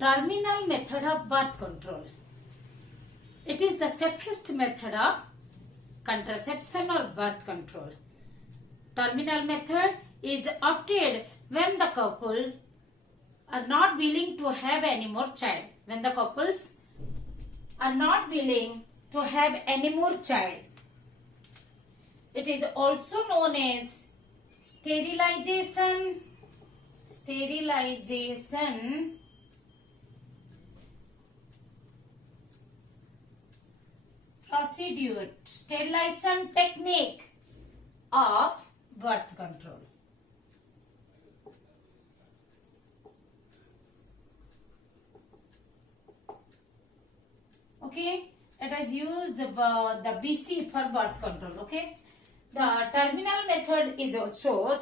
terminal method of birth control. It is the safest method of contraception or birth control. Terminal method is opted when the couple are not willing to have any more child. When the couples are not willing to have any more child. It is also known as sterilization procedure, sterilization technique of birth control. Okay, let us use the BC for birth control. Okay, the terminal method is also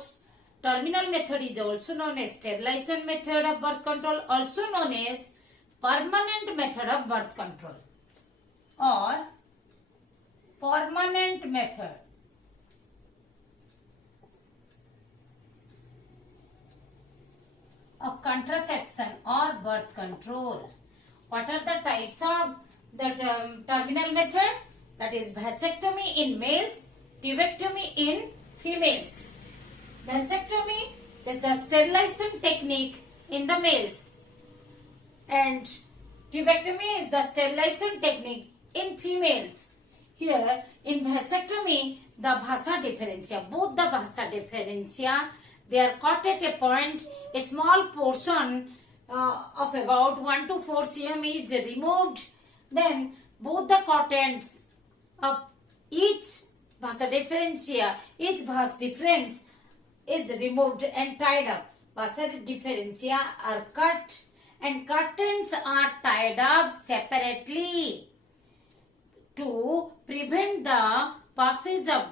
known as sterilization method of birth control, also known as permanent method of birth control or permanent method. Of contraception or birth control. What are the types of the terminal method? That is vasectomy in males, tubectomy in females. Vasectomy is the sterilization technique in the males and tubectomy is the sterilization technique in females. Here in vasectomy, the vasa differentia, both the vasa differentia, they are cut at a point. A small portion of about 1 to 4 cm is removed. Then both the contents of each vasa differentia, each vas difference is removed and tied up. Vasa differentia are cut and contents are tied up separately to prevent the passage of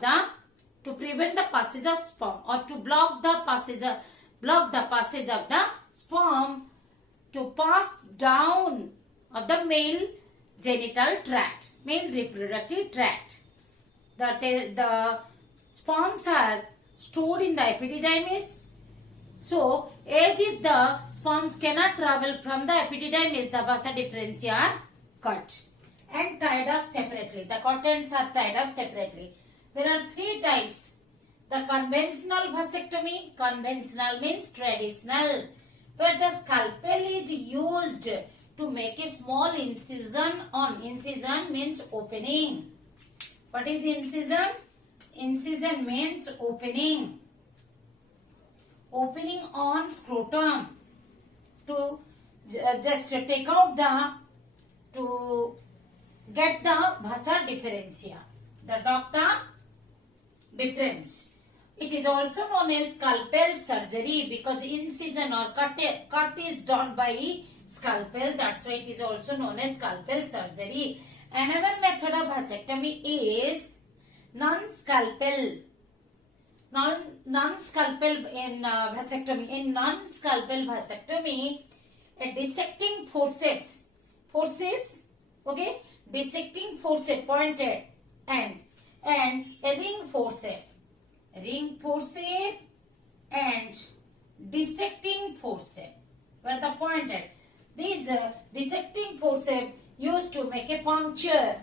sperm or to block the passage of the sperm to pass down of the male genital tract, male reproductive tract. The sperms are stored in the epididymis. So, as if the sperms cannot travel from the epididymis, the vasa differentia are cut and tied up separately. The contents are tied up separately. There are 3 types. The conventional vasectomy, conventional means traditional, where the scalpel is used to make a small incision on. Incision means opening. What is incision? Incision means opening. Opening on scrotum to just take out to get the vasa differentia, the doctor difference. It is also known as scalpel surgery because incision or cut is done by scalpel. That's why it is also known as scalpel surgery. Another method of vasectomy is non-scalpel. Non-scalpel in vasectomy. In non-scalpel vasectomy, a dissecting forceps, okay, dissecting forceps pointed and a ring forceps and dissecting forceps were the pointed. These dissecting forceps used to make a puncture.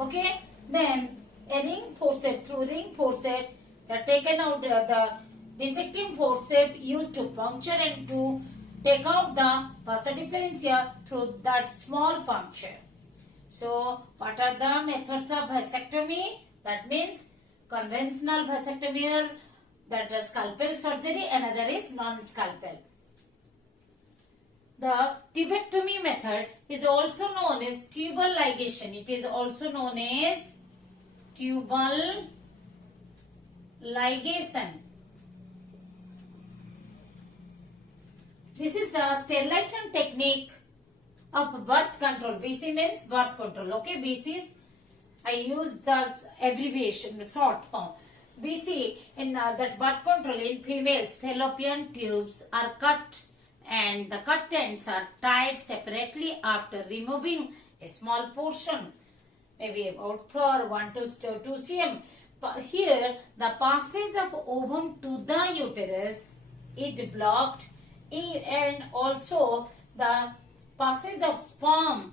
Okay, then a ring forceps, through ring forceps they are taken out. The dissecting forceps used to puncture and to take out the vasa differentia through that small puncture. So, what are the methods of vasectomy? That means conventional vasectomy, that is scalpel surgery, another is non-scalpel. The tubectomy method is also known as tubal ligation. It is also known as tubal ligation. This is the sterilization technique of birth control. BC means birth control. Okay, BC is, I use the abbreviation, short form. BC in that birth control in females, fallopian tubes are cut and the contents are tied separately after removing a small portion, maybe about 1 to 2 cm. Here, the passage of ovum to the uterus is blocked and also the passage of sperm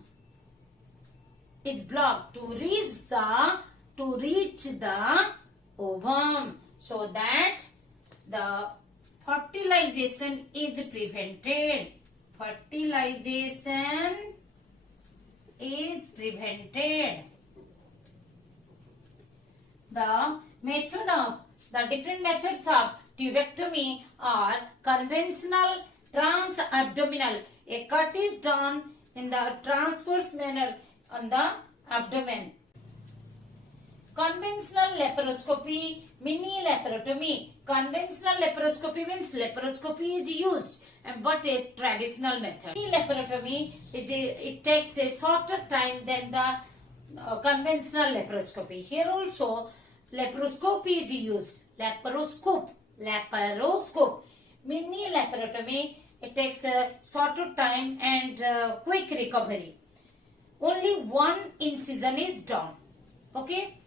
is blocked to reach the ovum, so that the fertilization is prevented. Fertilization is prevented. The different methods of tubectomy are conventional transabdominal. A cut is done in the transverse manner on the abdomen. Conventional laparoscopy, mini laparotomy. Conventional laparoscopy means laparoscopy is used, but a traditional method. Mini laparotomy it takes a shorter time than the conventional laparoscopy. Here also laparoscopy is used. Laparoscope. Mini laparotomy, it takes a shorter time and quick recovery. Only one incision is done. Okay.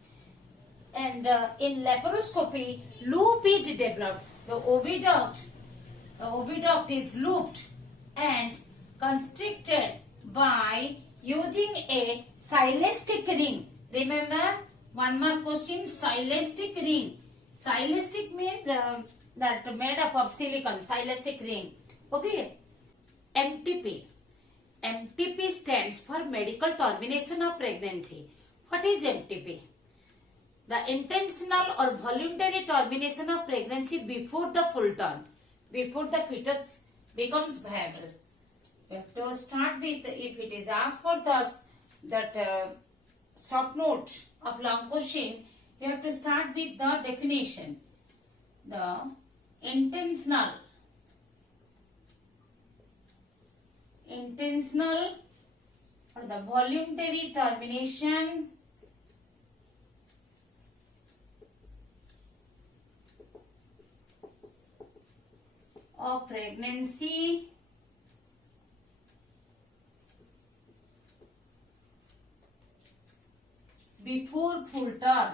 And in laparoscopy, loop is developed. The oviduct is looped and constricted by using a silastic ring. Remember, one more question, silastic ring. Silastic means that made up of silicon, silastic ring. Okay. MTP. MTP stands for medical termination of pregnancy. What is MTP? The intentional or voluntary termination of pregnancy before the full term, before the fetus becomes viable. We have to start with, if it is asked for that short note of long question, you have to start with the definition. The intentional or the voluntary termination of pregnancy before full term.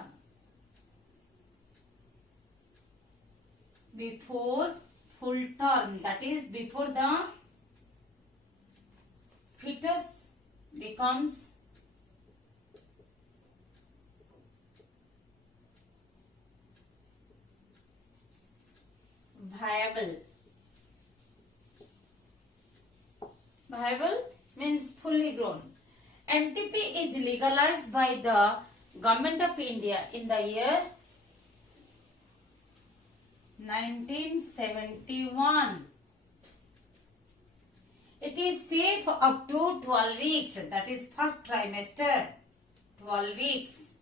Before full term, that is before the fetus becomes viable. Viable means fully grown. MTP is legalized by the Government of India in the year 1971. It is safe up to 12 weeks, that is first trimester, 12 weeks.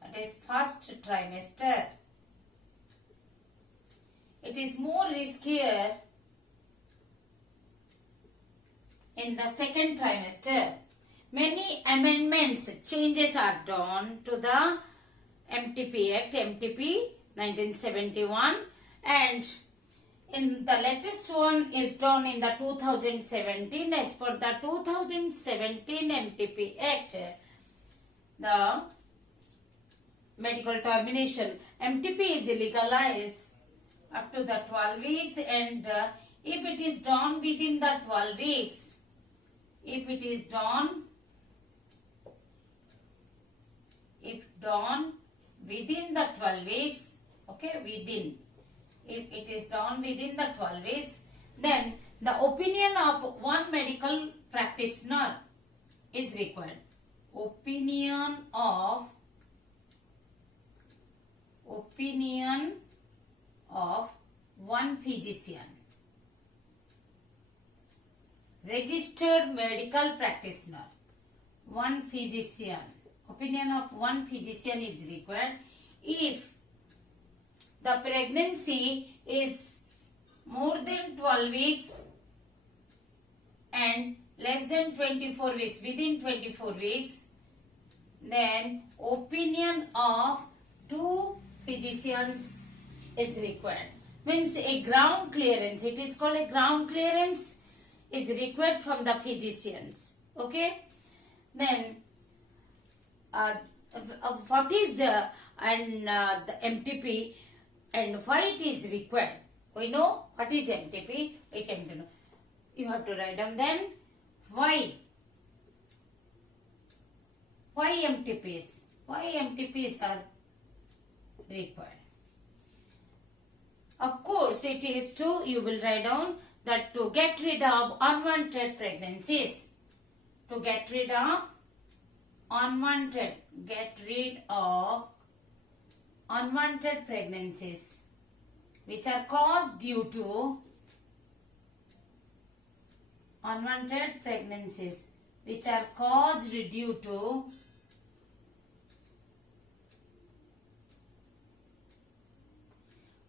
That is first trimester. It is more riskier in the second trimester. Many amendments, changes are done to the MTP Act, MTP 1971, and in the latest one is done in the 2017. As per the 2017 MTP Act, the medical termination, MTP is legalized up to the 12 weeks, and if it is done within the 12 weeks, if it done within the 12 weeks, okay, if it is done within the 12 weeks, then the opinion of one medical practitioner is required. Opinion of one physician, registered medical practitioner, one physician. Opinion of one physician is required if the pregnancy is more than 12 weeks and less than 24 weeks, within 24 weeks, then opinion of two physicians is required. Means a ground clearance, it is called a ground clearance, is required from the physicians. Okay. Then what is the MTP and why it is required? We know what is MTP. We can know. you have to write down. Then why MTPs? Why MTPs are required? Of course, it is to, you will write down that to get rid of unwanted pregnancies. To get rid of unwanted pregnancies which are caused due to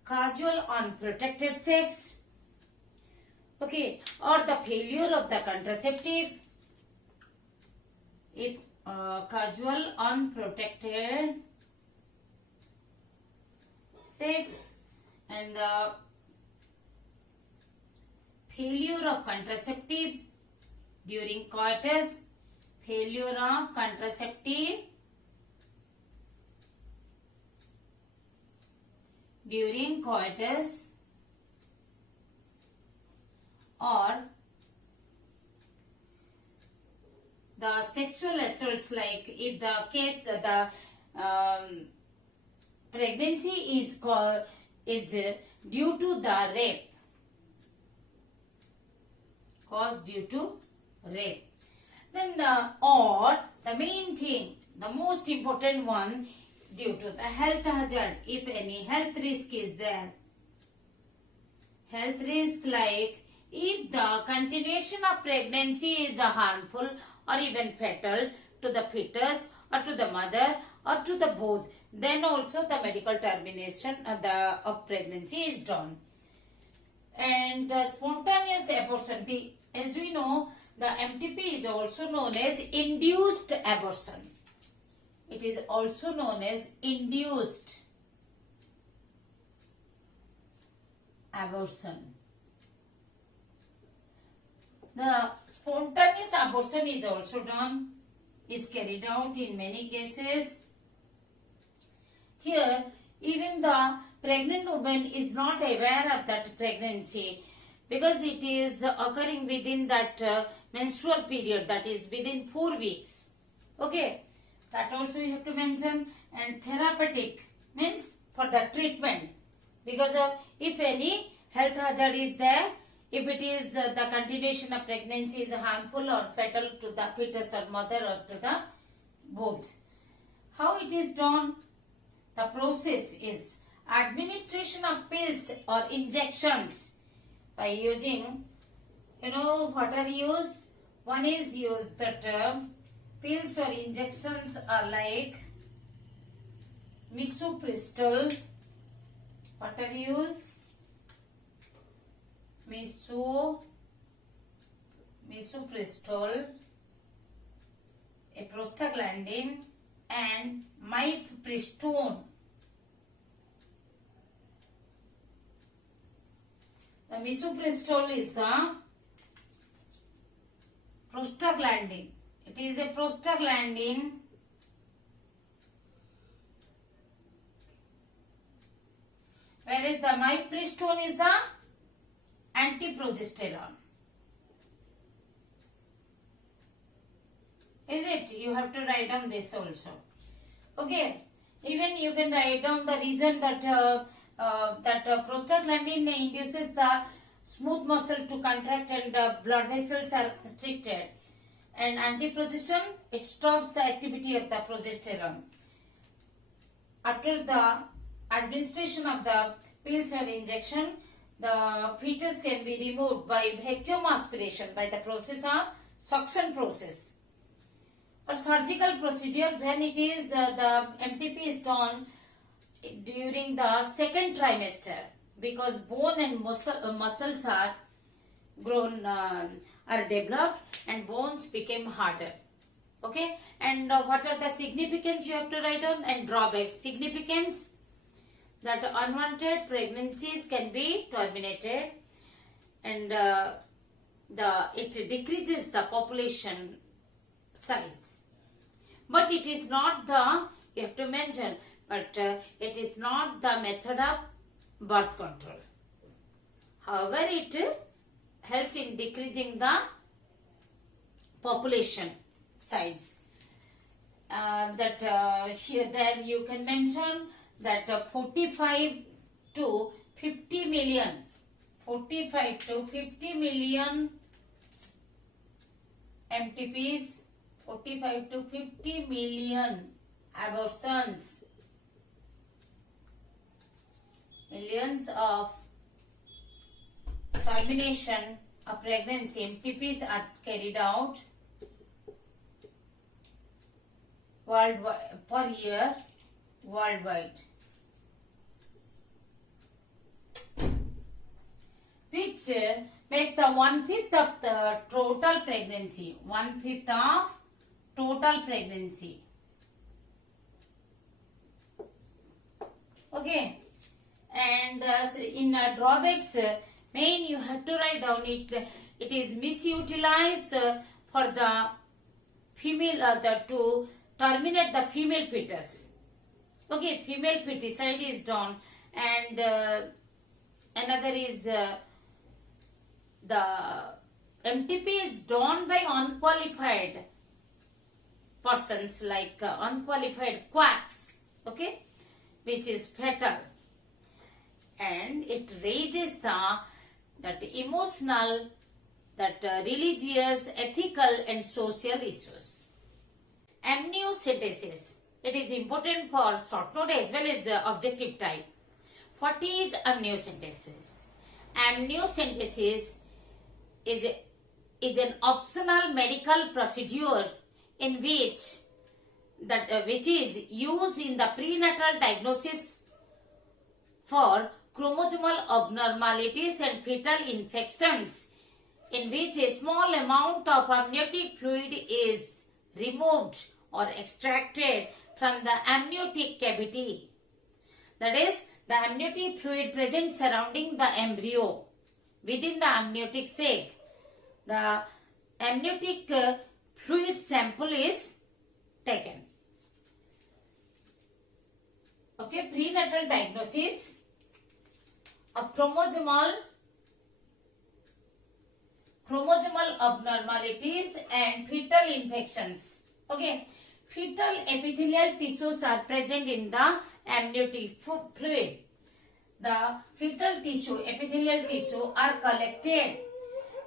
casual unprotected sex, okay, or the failure of the contraceptive. If casual unprotected sex and the failure of contraceptive during coitus, or the sexual assaults, like if the case the pregnancy is due to the rape, caused due to rape. Then the main thing, the most important one, due to the health hazard, if any health risk is there. Health risk, like if the continuation of pregnancy is harmful or even fatal to the fetus or to the mother or to the both, then also the medical termination of pregnancy is done. And spontaneous abortion, as we know, the MTP is also known as induced abortion. It is also known as induced abortion. The spontaneous abortion is also done, is carried out in many cases. Here, even the pregnant woman is not aware of that pregnancy because it is occurring within that menstrual period, that is within 4 weeks. Okay, that also you have to mention. And therapeutic means for the treatment, because of if any health hazard is there, if it is the continuation of pregnancy is harmful or fatal to the fetus or mother or to the both. How it is done? The process is administration of pills or injections by using, what are used? One is used that pills or injections are like misoprostol. What are used? Misoprostol, a prostaglandin, and mifepristone. The misoprostol is the prostaglandin. It is a prostaglandin whereas the mifepristone is the antiprogesterone. Is it? You have to write down this also. Okay. Even you can write down the reason that prostaglandin induces the smooth muscle to contract and blood vessels are constricted. And antiprogesterone, it stops the activity of the progesterone. After the administration of the pills or injection, the fetus can be removed by vacuum aspiration, by the process of suction process. Or surgical procedure, when it is the MTP is done during the second trimester, because bone and muscles are grown, are developed and bones became harder. Okay, and what are the significance you have to write down, and drawbacks. Significance, that unwanted pregnancies can be terminated, and it decreases the population size. But it is not the, you have to mention, but it is not the method of birth control. However, it helps helps in decreasing the population size. Here there you can mention that 45 to 50 million, 45 to 50 million MTPs, 45 to 50 million abortions, millions of termination of pregnancy MTPs are carried out worldwide per year worldwide, which makes the 1/5 of the total pregnancy, 1/5 of total pregnancy. Okay, and in drawbacks, main you have to write down it. It is misutilized for the female, to terminate the female fetus. Okay, female feticide is done, and another is the MTP is done by unqualified persons, like unqualified quacks. Okay, which is fatal, and it raises that emotional, that religious, ethical, and social issues. Amniocentesis. It is important for short note as well as objective type. What is amniocentesis? Amniocentesis is an optional medical procedure in which is used in the prenatal diagnosis for chromosomal abnormalities and fetal infections, in which a small amount of amniotic fluid is removed or extracted from the amniotic cavity. That is, the amniotic fluid present surrounding the embryo within the amniotic sac. The amniotic fluid sample is taken. Okay, prenatal diagnosis of chromosomal abnormalities and fetal infections. Okay, fetal epithelial tissues are present in the amniotic fluid. The fetal tissue, epithelial tissue are collected.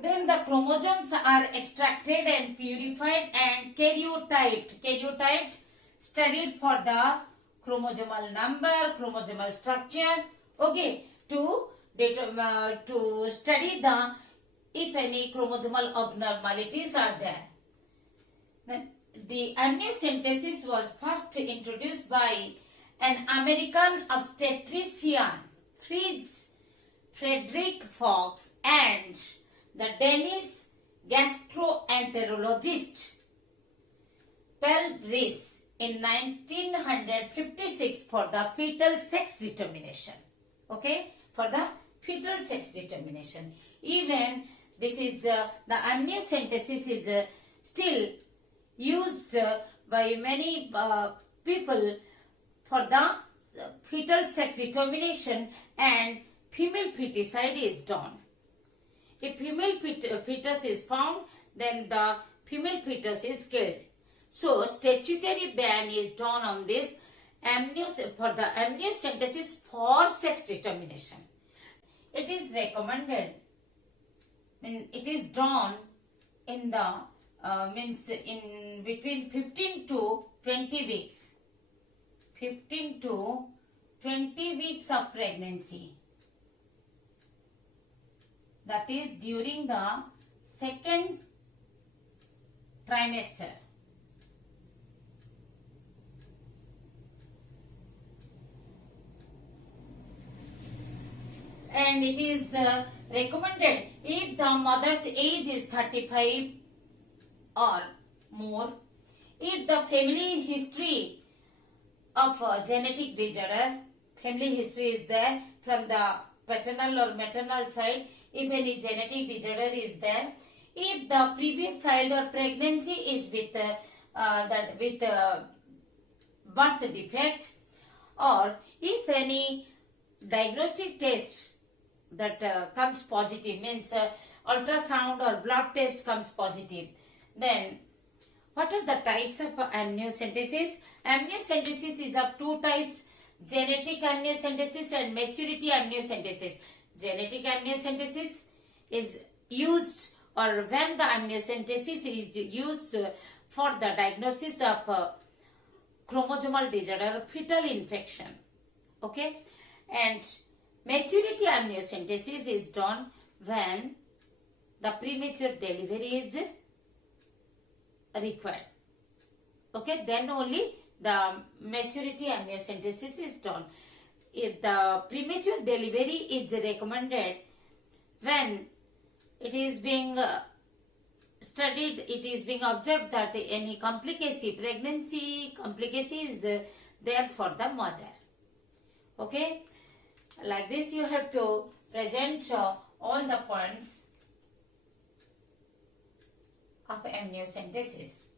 Then the chromosomes are extracted and purified and karyotyped, studied for the chromosomal number, chromosomal structure. Okay, to study if any chromosomal abnormalities are there. Then the amniocentesis was first introduced by an American obstetrician, Frederick Fox, and the Danish gastroenterologist Paul Rees in 1956 for the fetal sex determination. Okay, for the fetal sex determination. Even this is the amniocentesis is still used by many people for the fetal sex determination, and female feticide is done. If female fetus is found, then the female fetus is killed. So statutory ban is done on this for the amniocentesis for sex determination. It is recommended, it is done in the in between 15 to 20 weeks. 15 to 20 weeks of pregnancy. That is during the second trimester. And it is recommended if the mother's age is 35 or more, if the family history of genetic disorder, family history is there from the paternal or maternal side, if any genetic disorder is there, if the previous child or pregnancy is with birth defect, or if any diagnostic test that comes positive, means ultrasound or blood test comes positive. Then what are the types of amniocentesis? Amniocentesis is of two types, genetic amniocentesis and maturity amniocentesis. Genetic amniocentesis is used, or when the amniocentesis is used for the diagnosis of chromosomal disorder, fetal infection. Okay, and maturity amniocentesis is done when the premature delivery is required. Okay, then only the maturity amniocentesis is done. If the premature delivery is recommended when it is being studied, it is being observed that any pregnancy complicacy is there for the mother. Okay, like this you have to present all the points of amniocentesis.